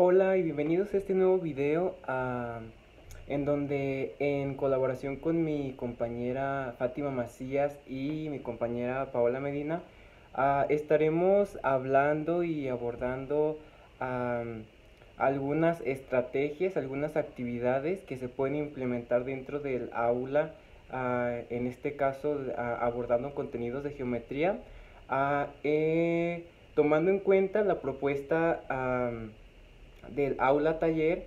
Hola y bienvenidos a este nuevo video en donde en colaboración con mi compañera Fátima Macías y mi compañera Paola Medina estaremos hablando y abordando algunas estrategias, algunas actividades que se pueden implementar dentro del aula, en este caso abordando contenidos de geometría, tomando en cuenta la propuesta del aula taller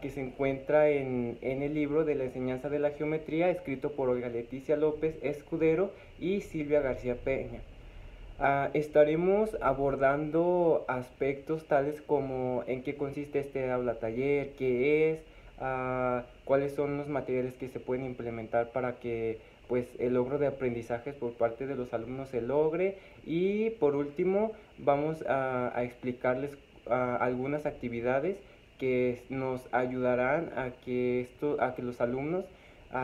que se encuentra en el libro de la enseñanza de la geometría, escrito por Olga Leticia López Escudero y Silvia García Peña. Estaremos abordando aspectos tales como en qué consiste este aula taller, qué es, cuáles son los materiales que se pueden implementar para que pues el logro de aprendizajes por parte de los alumnos se logre, y por último vamos a explicarles algunas actividades que nos ayudarán a que los alumnos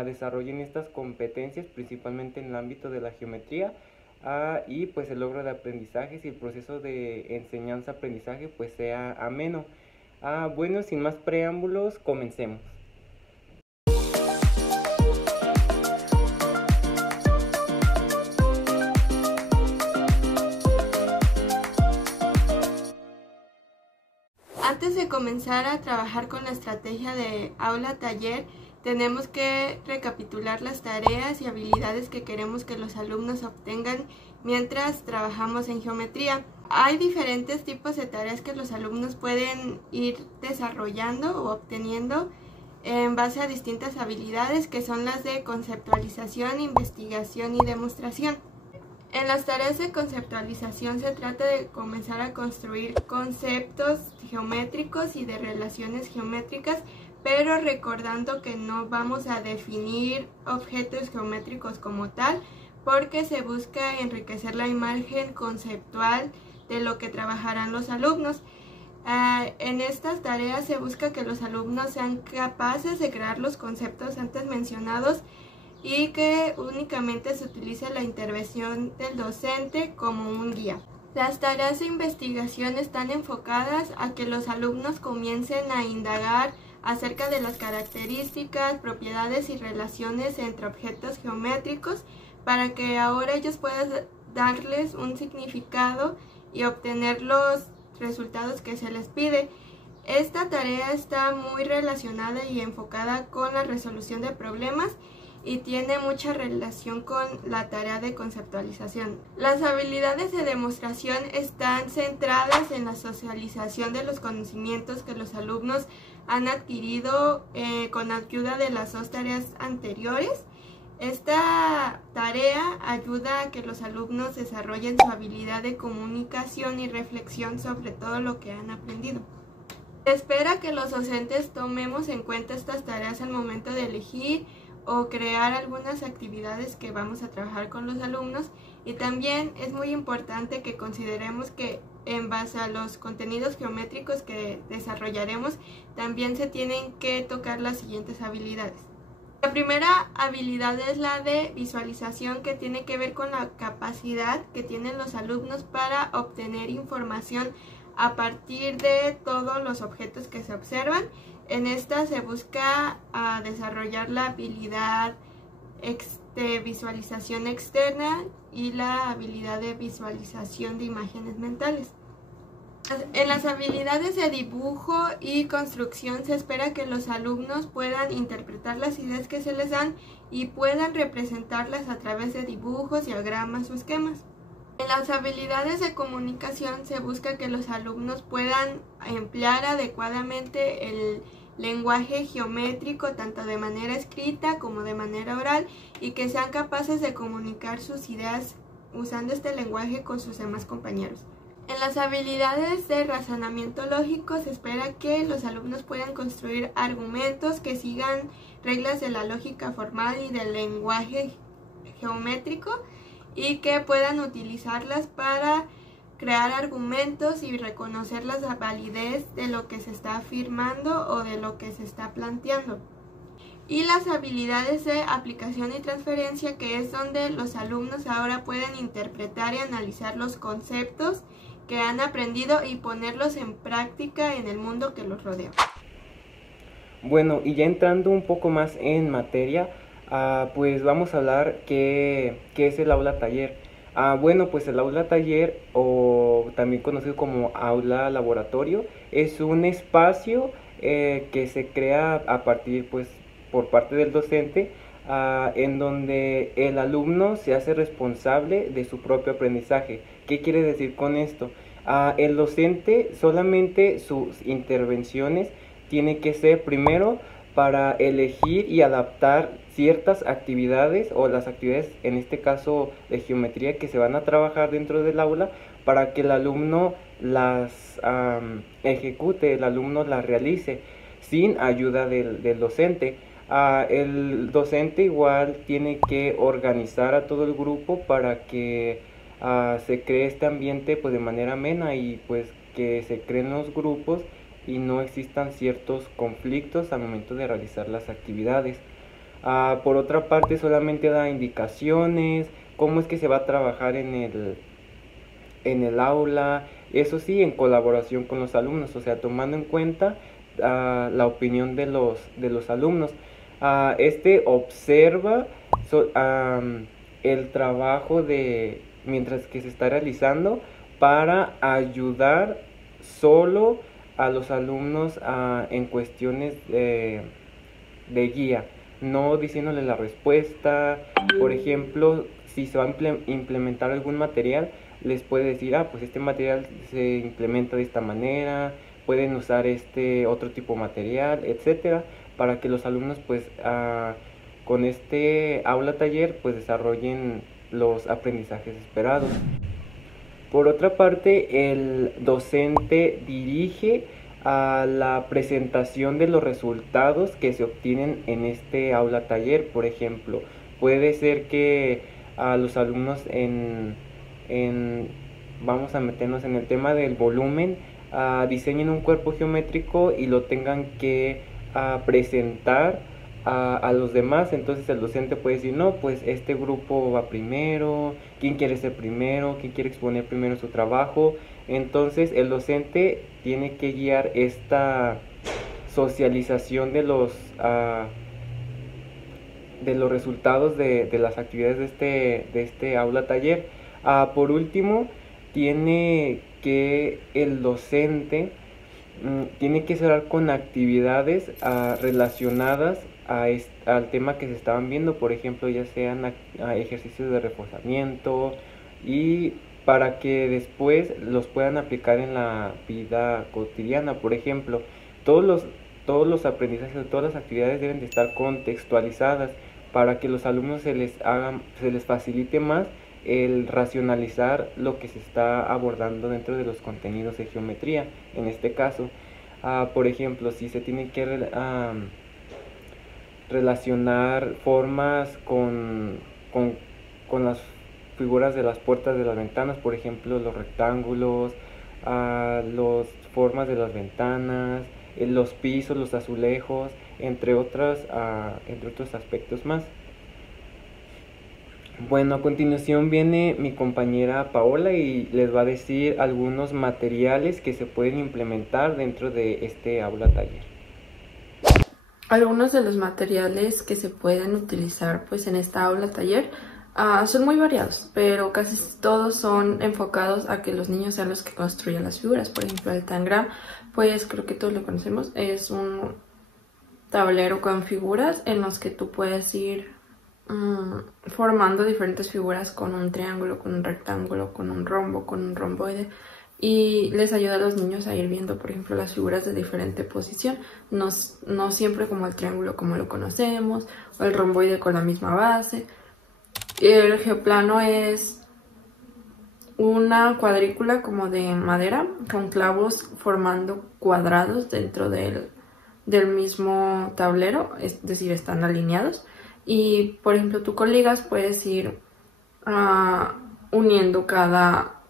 desarrollen estas competencias, principalmente en el ámbito de la geometría, y pues el logro de aprendizajes y el proceso de enseñanza-aprendizaje pues sea ameno. Bueno, sin más preámbulos, comencemos. Antes de comenzar a trabajar con la estrategia de aula-taller, tenemos que recapitular las tareas y habilidades que queremos que los alumnos obtengan mientras trabajamos en geometría. Hay diferentes tipos de tareas que los alumnos pueden ir desarrollando o obteniendo en base a distintas habilidades, que son las de conceptualización, investigación y demostración. En las tareas de conceptualización se trata de comenzar a construir conceptos geométricos y de relaciones geométricas, pero recordando que no vamos a definir objetos geométricos como tal, porque se busca enriquecer la imagen conceptual de lo que trabajarán los alumnos. En estas tareas se busca que los alumnos sean capaces de crear los conceptos antes mencionados y que únicamente se utilice la intervención del docente como un guía. Las tareas de investigación están enfocadas a que los alumnos comiencen a indagar acerca de las características, propiedades y relaciones entre objetos geométricos, para que ahora ellos puedan darles un significado y obtener los resultados que se les pide. Esta tarea está muy relacionada y enfocada con la resolución de problemas y tiene mucha relación con la tarea de conceptualización. Las habilidades de demostración están centradas en la socialización de los conocimientos que los alumnos han adquirido con ayuda de las dos tareas anteriores. Esta tarea ayuda a que los alumnos desarrollen su habilidad de comunicación y reflexión sobre todo lo que han aprendido. Se espera que los docentes tomemos en cuenta estas tareas al momento de elegir o crear algunas actividades que vamos a trabajar con los alumnos, y también es muy importante que consideremos que en base a los contenidos geométricos que desarrollaremos también se tienen que tocar las siguientes habilidades. La primera habilidad es la de visualización, que tiene que ver con la capacidad que tienen los alumnos para obtener información a partir de todos los objetos que se observan. En esta se busca desarrollar la habilidad de visualización externa y la habilidad de visualización de imágenes mentales. En las habilidades de dibujo y construcción se espera que los alumnos puedan interpretar las ideas que se les dan y puedan representarlas a través de dibujos, diagramas o esquemas. En las habilidades de comunicación se busca que los alumnos puedan emplear adecuadamente el lenguaje geométrico tanto de manera escrita como de manera oral, y que sean capaces de comunicar sus ideas usando este lenguaje con sus demás compañeros. En las habilidades de razonamiento lógico se espera que los alumnos puedan construir argumentos que sigan reglas de la lógica formal y del lenguaje geométrico, y que puedan utilizarlas para crear argumentos y reconocer la validez de lo que se está afirmando o de lo que se está planteando. Y las habilidades de aplicación y transferencia, que es donde los alumnos ahora pueden interpretar y analizar los conceptos que han aprendido y ponerlos en práctica en el mundo que los rodea. Bueno, y ya entrando un poco más en materia, pues vamos a hablar qué es el aula taller. Bueno, pues el aula taller, o también conocido como aula laboratorio, es un espacio que se crea a partir, pues, por parte del docente, en donde el alumno se hace responsable de su propio aprendizaje. ¿Qué quiere decir con esto? El docente solamente sus intervenciones tiene que ser primero para elegir y adaptar ciertas actividades, o las actividades en este caso de geometría que se van a trabajar dentro del aula, para que el alumno las ejecute, el alumno las realice sin ayuda del docente. El docente igual tiene que organizar a todo el grupo para que se cree este ambiente pues de manera amena, y pues que se creen los grupos y no existan ciertos conflictos al momento de realizar las actividades. Por otra parte, solamente da indicaciones, cómo es que se va a trabajar en el aula, eso sí, en colaboración con los alumnos, o sea, tomando en cuenta la opinión de los alumnos. Este observa el trabajo mientras que se está realizando, para ayudar solo a los alumnos en cuestiones de guía, no diciéndole la respuesta. Por ejemplo, si se va a implementar algún material, les puede decir, pues este material se implementa de esta manera, pueden usar este otro tipo de material, etcétera, para que los alumnos pues con este aula taller pues desarrollen los aprendizajes esperados. Por otra parte, el docente dirige a la presentación de los resultados que se obtienen en este aula taller. Por ejemplo, puede ser que a los alumnos vamos a meternos en el tema del volumen, diseñen un cuerpo geométrico y lo tengan que presentar a los demás. Entonces el docente puede decir, no, pues este grupo va primero, quién quiere ser primero, quién quiere exponer primero su trabajo. Entonces el docente tiene que guiar esta socialización de los resultados de las actividades de este aula taller. Por último, el docente tiene que cerrar con actividades relacionadas al tema que se estaban viendo, por ejemplo, ya sean ejercicios de reforzamiento, y para que después los puedan aplicar en la vida cotidiana. Por ejemplo, todos los aprendizajes, todas las actividades deben de estar contextualizadas para que los alumnos se les facilite más el racionalizar lo que se está abordando dentro de los contenidos de geometría. En este caso, por ejemplo, si se tiene que relacionar formas con las figuras de las puertas de las ventanas, por ejemplo, los rectángulos, las formas de las ventanas, los pisos, los azulejos, entre otros aspectos más. Bueno, a continuación viene mi compañera Paola y les va a decir algunos materiales que se pueden implementar dentro de este aula taller. Algunos de los materiales que se pueden utilizar pues en esta aula taller son muy variados, pero casi todos son enfocados a que los niños sean los que construyan las figuras. Por ejemplo, el Tangram, pues creo que todos lo conocemos, es un tablero con figuras en los que tú puedes ir formando diferentes figuras con un triángulo, con un rectángulo, con un rombo, con un romboide, y les ayuda a los niños a ir viendo, por ejemplo, las figuras de diferente posición, no siempre como el triángulo como lo conocemos, o el romboide con la misma base. El geoplano es una cuadrícula como de madera con clavos formando cuadrados dentro del mismo tablero, es decir, están alineados. Y, por ejemplo, tú con ligas puedes ir uniendo cada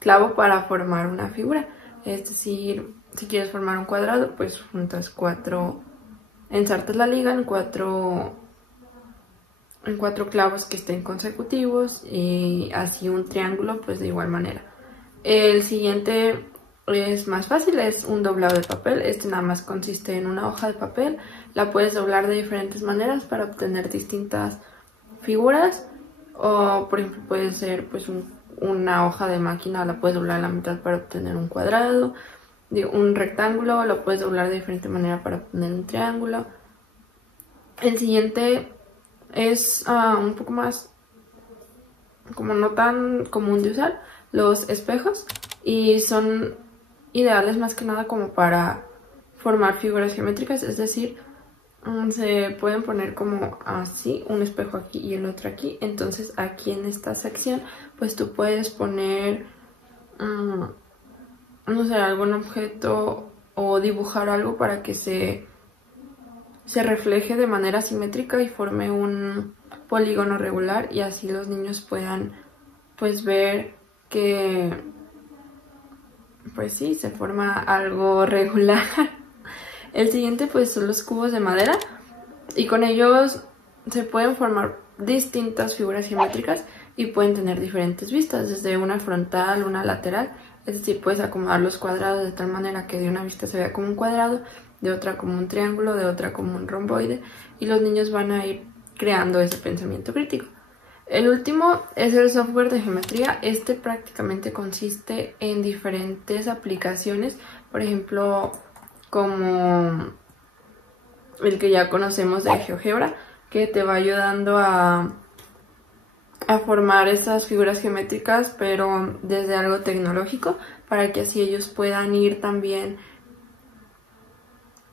clavo para formar una figura. Es decir, si quieres formar un cuadrado, pues juntas ensartas la liga en 4 en 4 clavos que estén consecutivos y así un triángulo pues de igual manera. El siguiente es más fácil, es un doblado de papel. Este nada más consiste en una hoja de papel, la puedes doblar de diferentes maneras para obtener distintas figuras, o por ejemplo puede ser pues una hoja de máquina, la puedes doblar a la mitad para obtener un cuadrado, un rectángulo lo puedes doblar de diferente manera para obtener un triángulo. El siguiente es un poco más, como no tan común de usar, los espejos, y son ideales más que nada como para formar figuras geométricas, es decir, se pueden poner como así, un espejo aquí y el otro aquí. Entonces aquí en esta sección pues tú puedes poner no sé, algún objeto o dibujar algo para que se refleje de manera simétrica y forme un polígono regular, y así los niños puedan pues ver que pues sí, se forma algo regular. El siguiente pues son los cubos de madera, y con ellos se pueden formar distintas figuras geométricas y pueden tener diferentes vistas, desde una frontal, una lateral. Es decir, puedes acomodar los cuadrados de tal manera que de una vista se vea como un cuadrado, de otra como un triángulo, de otra como un romboide, y los niños van a ir creando ese pensamiento crítico. El último es el software de geometría. Este prácticamente consiste en diferentes aplicaciones, por ejemplo, como el que ya conocemos de GeoGebra, que te va ayudando a formar estas figuras geométricas, pero desde algo tecnológico, para que así ellos puedan ir también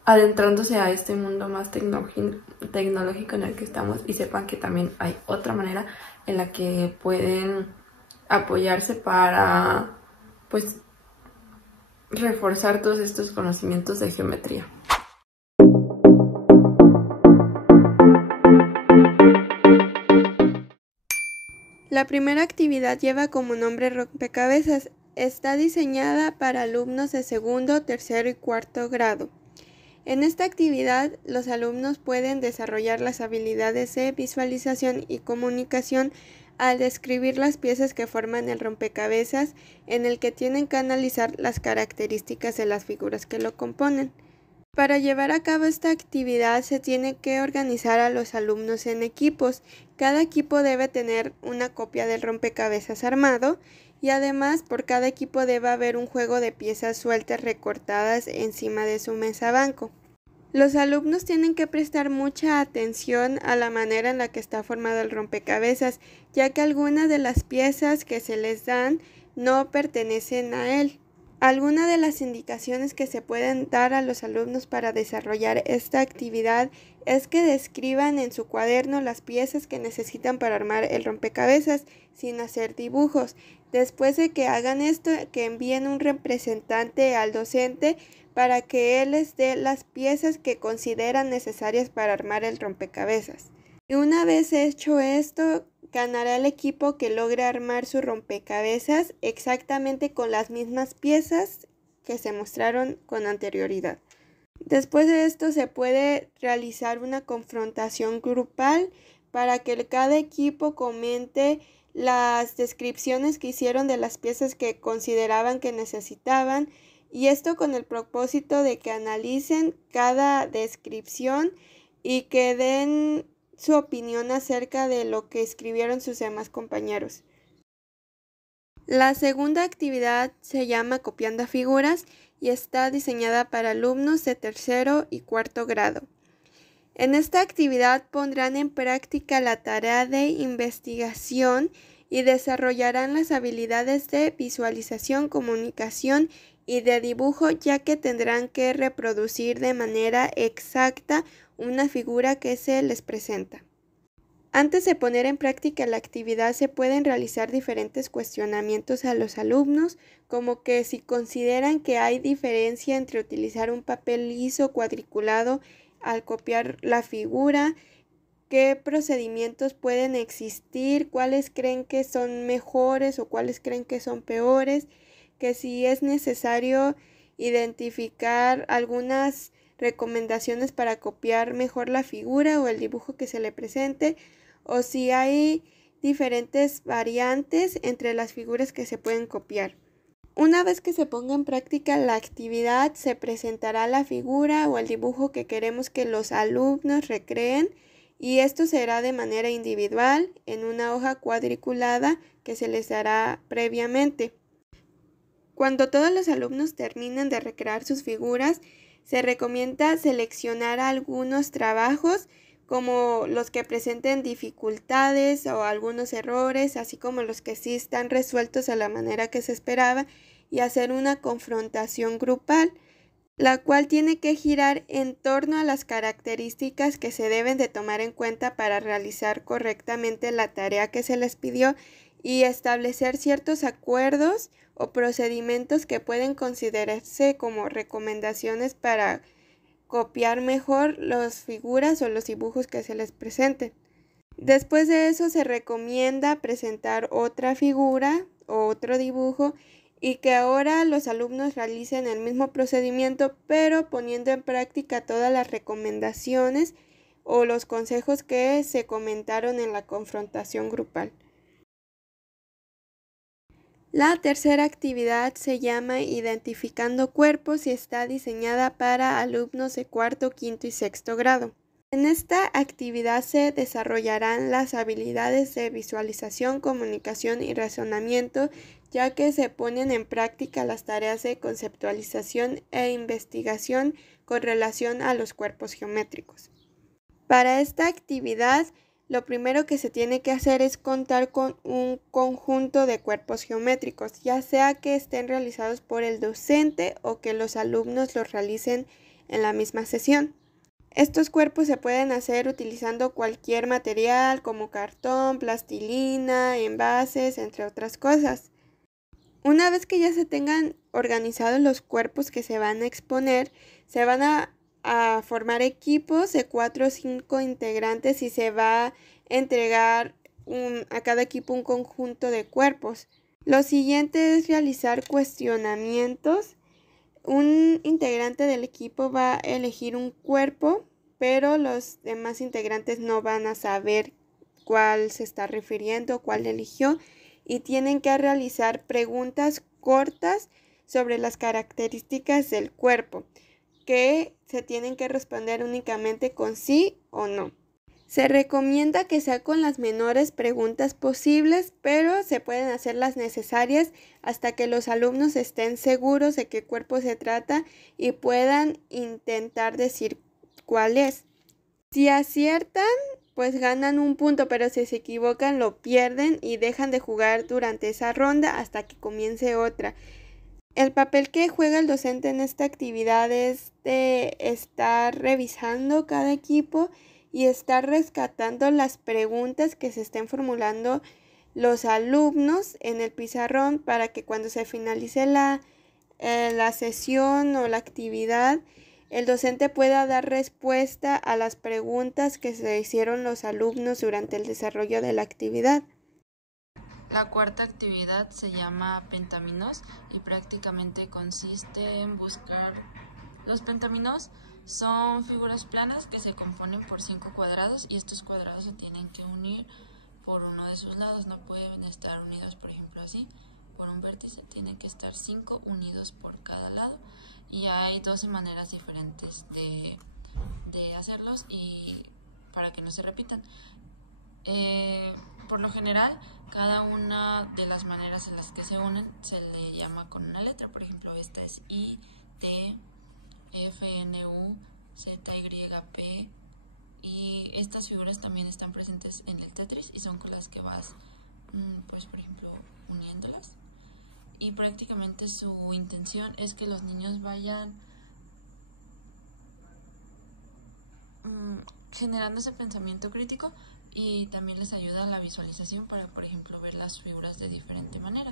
adentrándose a este mundo más tecnológico en el que estamos, y sepan que también hay otra manera en la que pueden apoyarse para pues reforzar todos estos conocimientos de geometría. La primera actividad lleva como nombre rompecabezas. Está diseñada para alumnos de segundo, tercero y cuarto grado. En esta actividad, los alumnos pueden desarrollar las habilidades de visualización y comunicación al describir las piezas que forman el rompecabezas, en el que tienen que analizar las características de las figuras que lo componen. Para llevar a cabo esta actividad se tiene que organizar a los alumnos en equipos. Cada equipo debe tener una copia del rompecabezas armado, y además por cada equipo debe haber un juego de piezas sueltas recortadas encima de su mesa banco. Los alumnos tienen que prestar mucha atención a la manera en la que está formado el rompecabezas, ya que algunas de las piezas que se les dan no pertenecen a él. Algunas de las indicaciones que se pueden dar a los alumnos para desarrollar esta actividad es que describan en su cuaderno las piezas que necesitan para armar el rompecabezas sin hacer dibujos. Después de que hagan esto, que envíen un representante al docente para que él les dé las piezas que consideran necesarias para armar el rompecabezas. Y una vez hecho esto, ganará el equipo que logre armar su rompecabezas exactamente con las mismas piezas que se mostraron con anterioridad. Después de esto se puede realizar una confrontación grupal para que cada equipo comente las descripciones que hicieron de las piezas que consideraban que necesitaban, y esto con el propósito de que analicen cada descripción y que den su opinión acerca de lo que escribieron sus demás compañeros. La segunda actividad se llama Copiando Figuras y está diseñada para alumnos de tercero y cuarto grado. En esta actividad pondrán en práctica la tarea de investigación y desarrollarán las habilidades de visualización, comunicación y de dibujo, ya que tendrán que reproducir de manera exacta una figura que se les presenta. Antes de poner en práctica la actividad se pueden realizar diferentes cuestionamientos a los alumnos, como que si consideran que hay diferencia entre utilizar un papel liso cuadriculado al copiar la figura, qué procedimientos pueden existir, cuáles creen que son mejores o cuáles creen que son peores, que si es necesario identificar algunas recomendaciones para copiar mejor la figura o el dibujo que se le presente, o si hay diferentes variantes entre las figuras que se pueden copiar. Una vez que se ponga en práctica la actividad, se presentará la figura o el dibujo que queremos que los alumnos recreen, y esto será de manera individual en una hoja cuadriculada que se les dará previamente. Cuando todos los alumnos terminen de recrear sus figuras, se recomienda seleccionar algunos trabajos, como los que presenten dificultades o algunos errores, así como los que sí están resueltos a la manera que se esperaba, y hacer una confrontación grupal, la cual tiene que girar en torno a las características que se deben de tomar en cuenta para realizar correctamente la tarea que se les pidió, y establecer ciertos acuerdos o procedimientos que pueden considerarse como recomendaciones para copiar mejor las figuras o los dibujos que se les presenten. Después de eso se recomienda presentar otra figura o otro dibujo, y que ahora los alumnos realicen el mismo procedimiento, pero poniendo en práctica todas las recomendaciones o los consejos que se comentaron en la confrontación grupal. La tercera actividad se llama Identificando Cuerpos y está diseñada para alumnos de cuarto, quinto y sexto grado. En esta actividad se desarrollarán las habilidades de visualización, comunicación y razonamiento, ya que se ponen en práctica las tareas de conceptualización e investigación con relación a los cuerpos geométricos. Para esta actividad, lo primero que se tiene que hacer es contar con un conjunto de cuerpos geométricos, ya sea que estén realizados por el docente o que los alumnos los realicen en la misma sesión. Estos cuerpos se pueden hacer utilizando cualquier material como cartón, plastilina, envases, entre otras cosas. Una vez que ya se tengan organizados los cuerpos que se van a exponer, se van a formar equipos de 4 o 5 integrantes y se va a entregar a cada equipo un conjunto de cuerpos. Lo siguiente es realizar cuestionamientos. Un integrante del equipo va a elegir un cuerpo, pero los demás integrantes no van a saber cuál se está refiriendo, cuál eligió, y tienen que realizar preguntas cortas sobre las características del cuerpo, que se tienen que responder únicamente con sí o no. Se recomienda que sea con las menores preguntas posibles, pero se pueden hacer las necesarias hasta que los alumnos estén seguros de qué cuerpo se trata y puedan intentar decir cuál es. Si aciertan, pues ganan un punto, pero si se equivocan lo pierden y dejan de jugar durante esa ronda hasta que comience otra. El papel que juega el docente en esta actividad es de estar revisando cada equipo y estar rescatando las preguntas que se estén formulando los alumnos en el pizarrón, para que cuando se finalice la sesión o la actividad, el docente pueda dar respuesta a las preguntas que se hicieron los alumnos durante el desarrollo de la actividad. La cuarta actividad se llama Pentaminos y prácticamente consiste en buscar. Los pentaminos son figuras planas que se componen por 5 cuadrados, y estos cuadrados se tienen que unir por uno de sus lados. No pueden estar unidos, por ejemplo, así, por un vértice. Tienen que estar 5 unidos por cada lado, y hay 12 maneras diferentes de hacerlos y para que no se repitan. Por lo general, cada una de las maneras en las que se unen se le llama con una letra. Por ejemplo, esta es I, T, F, N, U, Z, Y, P, y estas figuras también están presentes en el Tetris y son con las que vas, pues por ejemplo, uniéndolas. Y prácticamente su intención es que los niños vayan generando ese pensamiento crítico, y también les ayuda a la visualización para, por ejemplo, ver las figuras de diferente manera.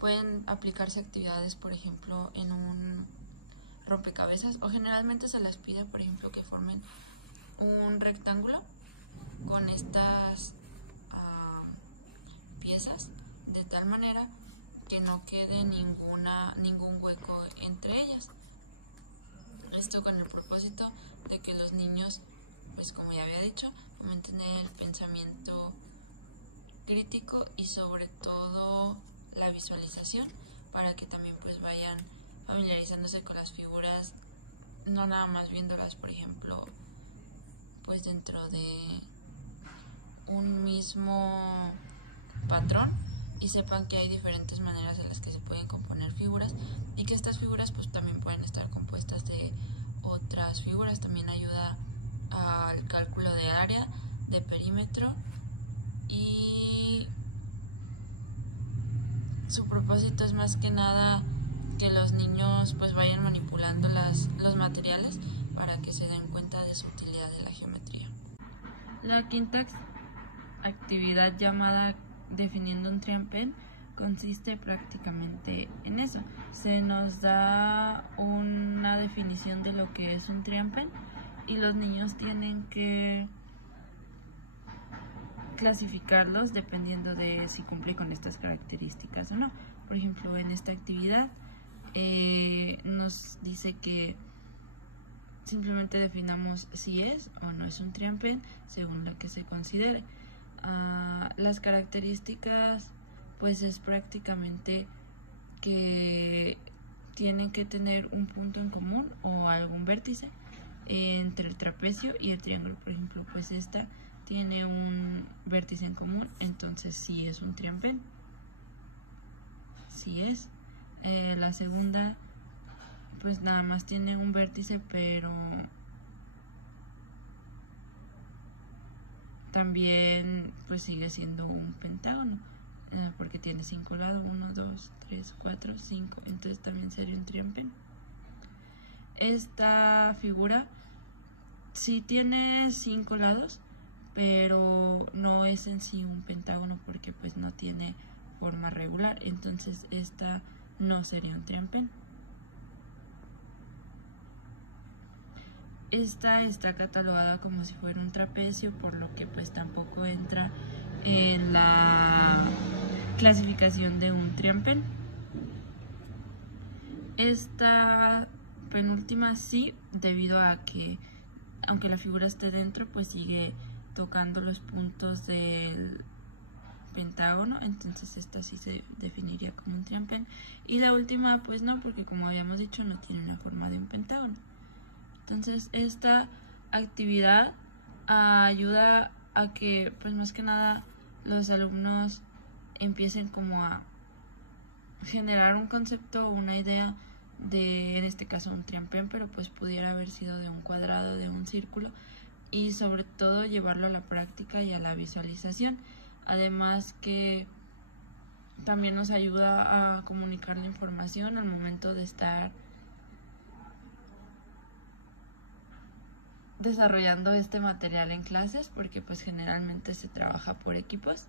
Pueden aplicarse actividades, por ejemplo, en un rompecabezas, o generalmente se les pide, por ejemplo, que formen un rectángulo con estas piezas de tal manera que no quede ningún hueco entre ellas. Esto con el propósito de que los niños, pues como ya había dicho, fomenten el pensamiento crítico y sobre todo la visualización, para que también pues vayan familiarizándose con las figuras, no nada más viéndolas, por ejemplo, pues dentro de un mismo patrón, y sepan que hay diferentes maneras en las que se pueden componer figuras, y que estas figuras pues también pueden estar compuestas de otras figuras. También ayuda al cálculo de área, de perímetro, y su propósito es más que nada que los niños pues vayan manipulando los materiales para que se den cuenta de su utilidad de la geometría. La quinta actividad, llamada definiendo un triampén, consiste prácticamente en eso. Se nos da una definición de lo que es un triampén y los niños tienen que clasificarlos dependiendo de si cumple con estas características o no. Por ejemplo, en esta actividad nos dice que simplemente definamos si es o no es un triampén según la que se considere. Las características pues es prácticamente que tienen que tener un punto en común o algún vértice entre el trapecio y el triángulo. Por ejemplo, pues esta tiene un vértice en común, entonces sí es un triampén. Sí es. La segunda pues nada más tiene un vértice, pero también pues sigue siendo un pentágono, porque tiene 5 lados, 1, 2, 3, 4, 5, entonces también sería un triampén. Esta figura sí tiene 5 lados, pero no es en sí un pentágono porque pues no tiene forma regular, entonces esta no sería un triampén. Esta está catalogada como si fuera un trapecio, por lo que pues tampoco entra en la clasificación de un triampén. Esta penúltima sí, debido a que aunque la figura esté dentro, pues sigue tocando los puntos del pentágono, entonces esta sí se definiría como un triampén. Y la última pues no, porque como habíamos dicho no tiene una forma de un pentágono. Entonces esta actividad ayuda a que pues más que nada los alumnos empiecen como a generar un concepto o una idea de, en este caso, un triampén, pero pues pudiera haber sido de un cuadrado, de un círculo, y sobre todo llevarlo a la práctica y a la visualización. Además que también nos ayuda a comunicar la información al momento de estar desarrollando este material en clases, porque pues generalmente se trabaja por equipos,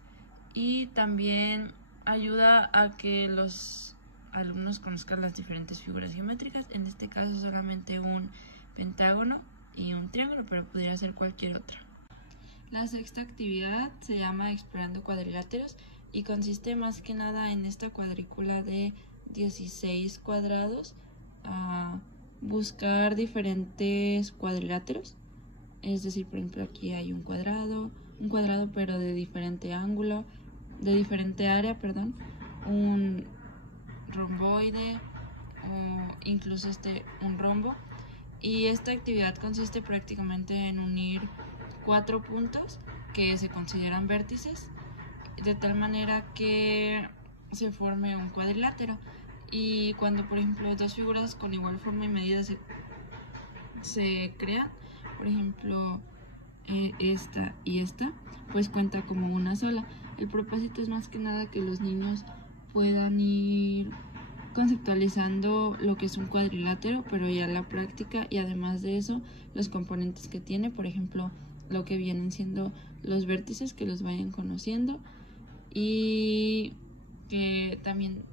y también ayuda a que los alumnos conozcan las diferentes figuras geométricas, en este caso solamente un pentágono y un triángulo, pero podría ser cualquier otra. La sexta actividad se llama Explorando cuadriláteros y consiste más que nada en esta cuadrícula de 16 cuadrados a buscar diferentes cuadriláteros. Es decir, por ejemplo, aquí hay un cuadrado pero de diferente ángulo, de diferente área, perdón, un romboide o incluso un rombo. Y esta actividad consiste prácticamente en unir 4 puntos que se consideran vértices, de tal manera que se forme un cuadrilátero. Y cuando, por ejemplo, dos figuras con igual forma y medida se crean, por ejemplo, esta y esta, pues cuenta como una sola. El propósito es más que nada que los niños puedan ir conceptualizando lo que es un cuadrilátero, pero ya la práctica, y además de eso, los componentes que tiene, por ejemplo, lo que vienen siendo los vértices, que los vayan conociendo, y que también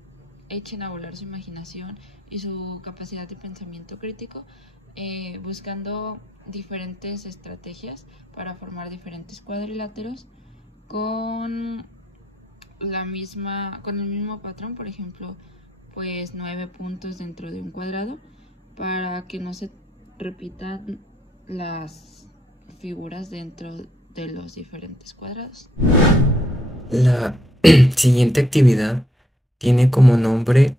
echen a volar su imaginación y su capacidad de pensamiento crítico, buscando diferentes estrategias para formar diferentes cuadriláteros con el mismo patrón. Por ejemplo, pues 9 puntos dentro de un cuadrado, para que no se repitan las figuras dentro de los diferentes cuadrados. La siguiente actividad tiene como nombre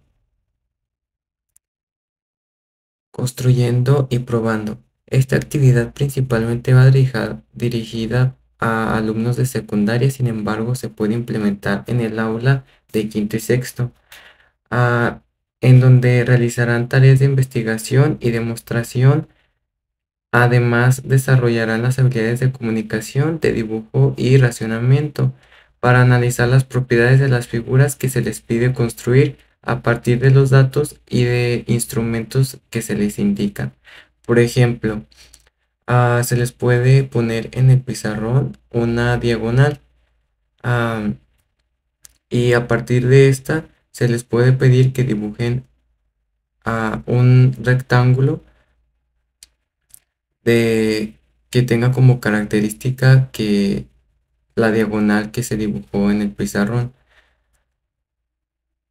Construyendo y probando. Esta actividad principalmente va dirigida a alumnos de secundaria, sin embargo, se puede implementar en el aula de quinto y sexto, ah, en donde realizarán tareas de investigación y demostración. Además, desarrollarán las habilidades de comunicación, de dibujo y racionamiento para analizar las propiedades de las figuras que se les pide construir a partir de los datos y de instrumentos que se les indican. Por ejemplo, se les puede poner en el pizarrón una diagonal, ah, y a partir de esta se les puede pedir que dibujen un rectángulo de que tenga como característica que la diagonal que se dibujó en el pizarrón,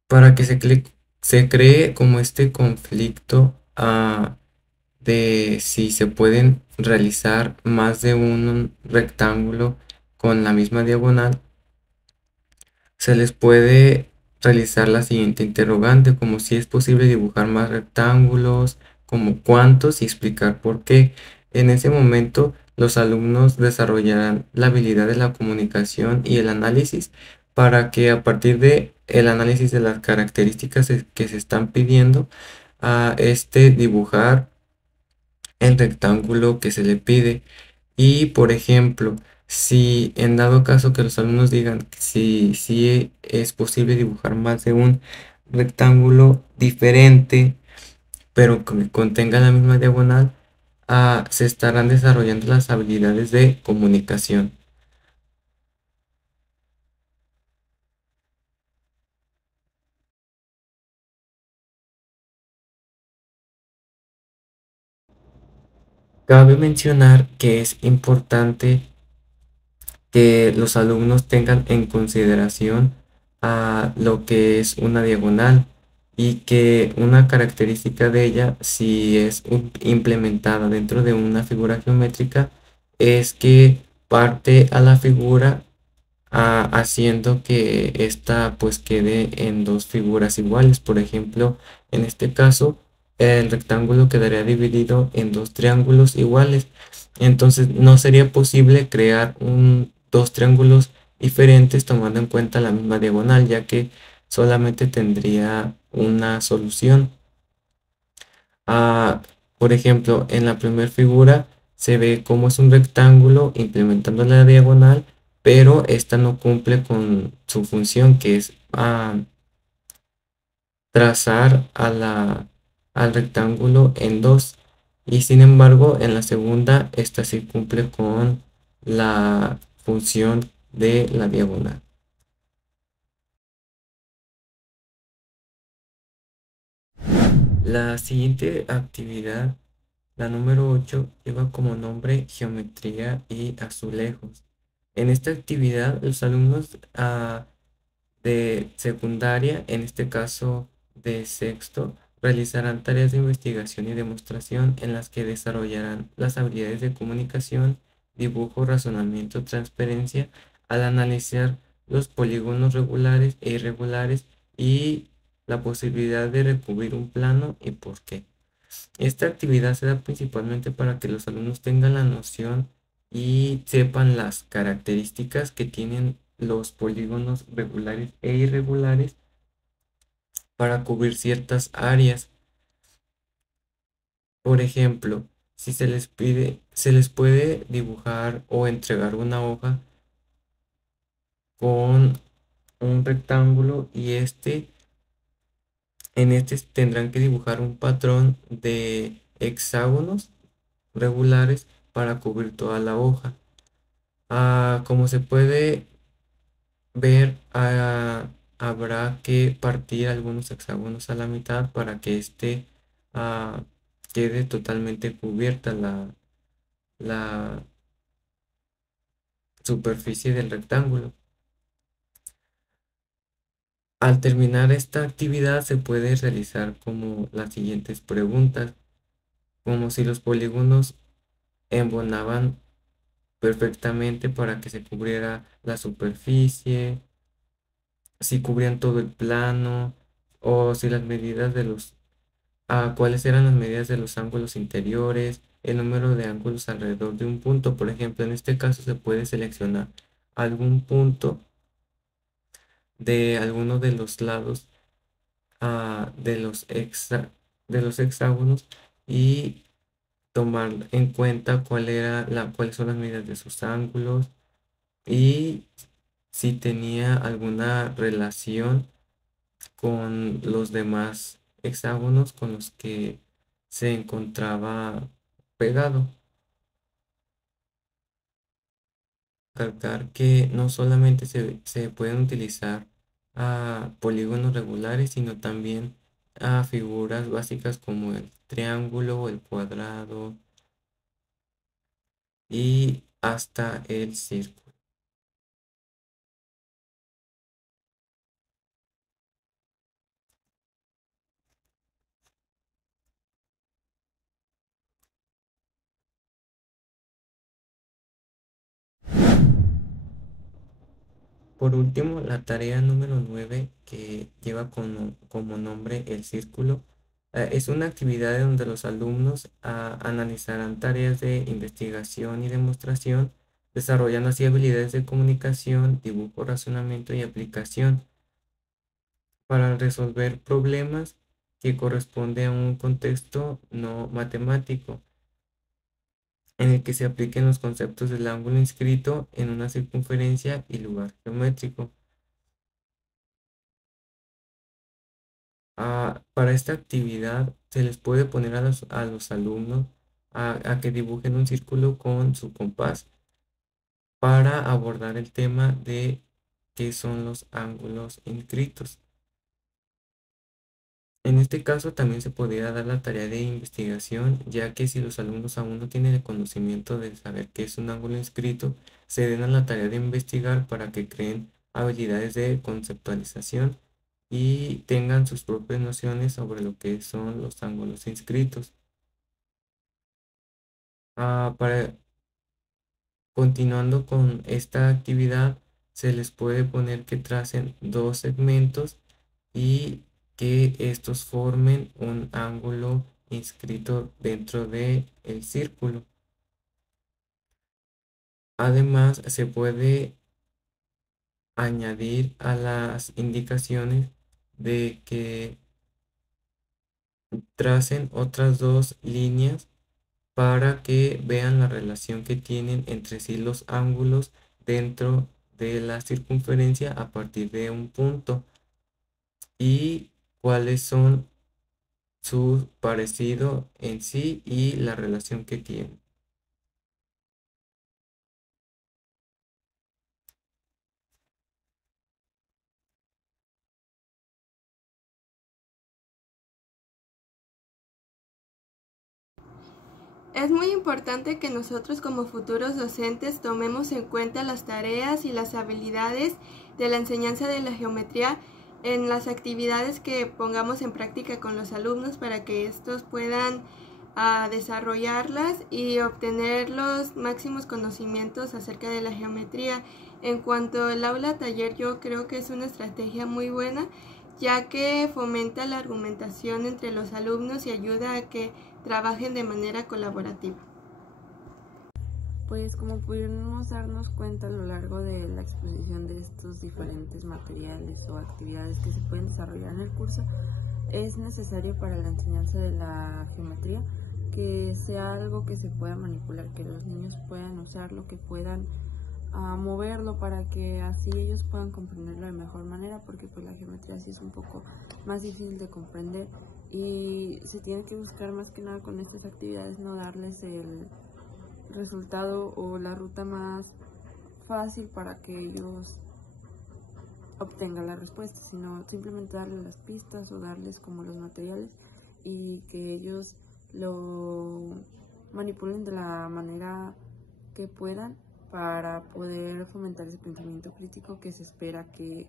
para que se cree como este conflicto, de si se pueden realizar más de un rectángulo con la misma diagonal. Se les puede realizar la siguiente interrogante, como si es posible dibujar más rectángulos, como cuántos y explicar por qué. En ese momento, los alumnos desarrollarán la habilidad de la comunicación y el análisis para que a partir de el análisis de las características que se están pidiendo, a dibujar el rectángulo que se le pide. Y por ejemplo, si en dado caso que los alumnos digan que si es posible dibujar más de un rectángulo diferente, pero que contenga la misma diagonal, se estarán desarrollando las habilidades de comunicación. Cabe mencionar que es importante que los alumnos tengan en consideración a lo que es una diagonal, y que una característica de ella, si es implementada dentro de una figura geométrica, es que parte a la figura, haciendo que ésta pues quede en dos figuras iguales. Por ejemplo, en este caso, el rectángulo quedaría dividido en dos triángulos iguales. Entonces no sería posible crear dos triángulos diferentes tomando en cuenta la misma diagonal, ya que solamente tendría una solución. Ah, por ejemplo, en la primera figura se ve cómo es un rectángulo implementando la diagonal, pero esta no cumple con su función, que es trazar al rectángulo en dos. Y sin embargo, en la segunda, esta sí cumple con la función de la diagonal. La siguiente actividad, la número 8, lleva como nombre Geometría y Azulejos. En esta actividad, los alumnos de secundaria, en este caso de sexto, realizarán tareas de investigación y demostración en las que desarrollarán las habilidades de comunicación, dibujo, razonamiento, transparencia, al analizar los polígonos regulares e irregulares y la posibilidad de recubrir un plano y por qué. Esta actividad se da principalmente para que los alumnos tengan la noción y sepan las características que tienen los polígonos regulares e irregulares para cubrir ciertas áreas. Por ejemplo, si se les pide, se les puede dibujar o entregar una hoja con un rectángulo, y en este tendrán que dibujar un patrón de hexágonos regulares para cubrir toda la hoja. Como se puede ver, habrá que partir algunos hexágonos a la mitad para que ah, quede totalmente cubierta la superficie del rectángulo. Al terminar esta actividad se puede realizar como las siguientes preguntas, como si los polígonos embonaban perfectamente para que se cubriera la superficie, si cubrían todo el plano o si las medidas de cuáles eran las medidas de los ángulos interiores, el número de ángulos alrededor de un punto. Por ejemplo, en este caso se puede seleccionar algún punto de alguno de los lados de de los hexágonos y tomar en cuenta cuáles son las medidas de sus ángulos y si tenía alguna relación con los demás hexágonos con los que se encontraba pegado. Recalcar que no solamente se pueden utilizar polígonos regulares, sino también a figuras básicas como el triángulo, el cuadrado y hasta el círculo. Por último, la tarea número 9, que lleva como nombre el círculo, es una actividad donde los alumnos analizarán tareas de investigación y demostración, desarrollando así habilidades de comunicación, dibujo, razonamiento y aplicación para resolver problemas que corresponden a un contexto no matemático, en el que se apliquen los conceptos del ángulo inscrito en una circunferencia y lugar geométrico. Para esta actividad se les puede poner a los alumnos a que dibujen un círculo con su compás para abordar el tema de qué son los ángulos inscritos. En este caso también se podría dar la tarea de investigación, ya que si los alumnos aún no tienen el conocimiento de saber qué es un ángulo inscrito, se den a la tarea de investigar para que creen habilidades de conceptualización y tengan sus propias nociones sobre lo que son los ángulos inscritos. Continuando con esta actividad, se les puede poner que tracen dos segmentos y que estos formen un ángulo inscrito dentro de el círculo. Además, se puede añadir a las indicaciones de que tracen otras dos líneas para que vean la relación que tienen entre sí los ángulos dentro de la circunferencia a partir de un punto y cuáles son su parecido en sí y la relación que tienen. Es muy importante que nosotros como futuros docentes tomemos en cuenta las tareas y las habilidades de la enseñanza de la geometría en las actividades que pongamos en práctica con los alumnos para que estos puedan desarrollarlas y obtener los máximos conocimientos acerca de la geometría. En cuanto al aula taller, yo creo que es una estrategia muy buena, ya que fomenta la argumentación entre los alumnos y ayuda a que trabajen de manera colaborativa. Pues como pudimos darnos cuenta a lo largo de la exposición de estos diferentes materiales o actividades que se pueden desarrollar en el curso, es necesario para la enseñanza de la geometría que sea algo que se pueda manipular, que los niños puedan usarlo, que puedan moverlo para que así ellos puedan comprenderlo de mejor manera, porque pues la geometría sí es un poco más difícil de comprender y se tiene que buscar más que nada con estas actividades no darles el resultado o la ruta más fácil para que ellos obtengan la respuesta, sino simplemente darles las pistas o darles como los materiales y que ellos lo manipulen de la manera que puedan para poder fomentar ese pensamiento crítico que se espera que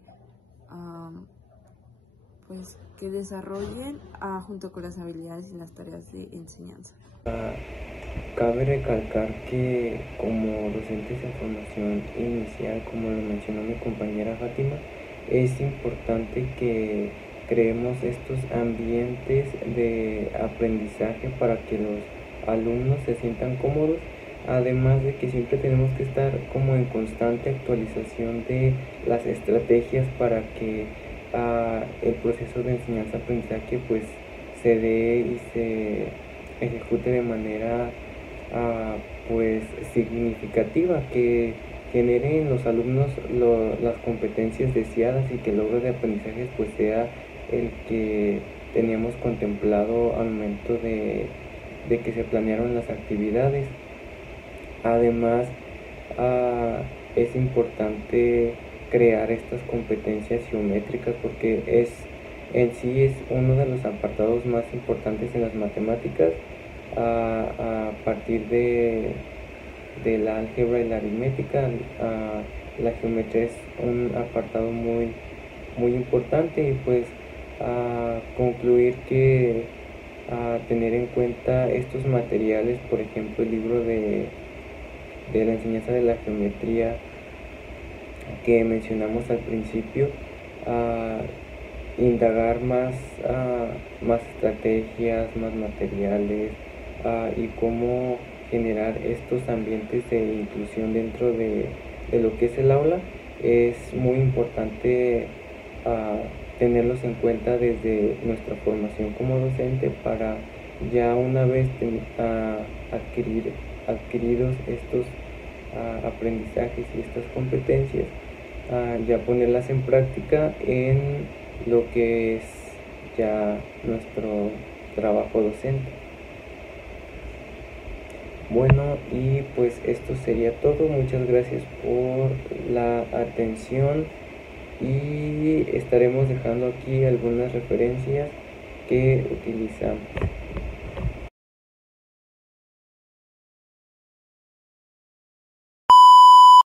pues que desarrollen junto con las habilidades y las tareas de enseñanza. Cabe recalcar que como docentes en formación inicial, como lo mencionó mi compañera Fátima, es importante que creemos estos ambientes de aprendizaje para que los alumnos se sientan cómodos, además de que siempre tenemos que estar como en constante actualización de las estrategias para que el proceso de enseñanza-aprendizaje pues se dé y se ejecute de manera pues significativa, que genere en los alumnos las competencias deseadas y que el logro de aprendizaje pues sea el que teníamos contemplado al momento de que se planearon las actividades. Además, es importante crear estas competencias geométricas porque en sí es uno de los apartados más importantes en las matemáticas, a partir de la álgebra y la aritmética. La geometría es un apartado muy importante, y pues concluir que tener en cuenta estos materiales, por ejemplo el libro de la enseñanza de la geometría que mencionamos al principio, indagar más estrategias, más materiales, y cómo generar estos ambientes de inclusión dentro de lo que es el aula. Es muy importante tenerlos en cuenta desde nuestra formación como docente, para ya una vez adquiridos estos aprendizajes y estas competencias, ya ponerlas en práctica en lo que es ya nuestro trabajo docente. Bueno, y pues esto sería todo. Muchas gracias por la atención, y estaremos dejando aquí algunas referencias que utilizamos.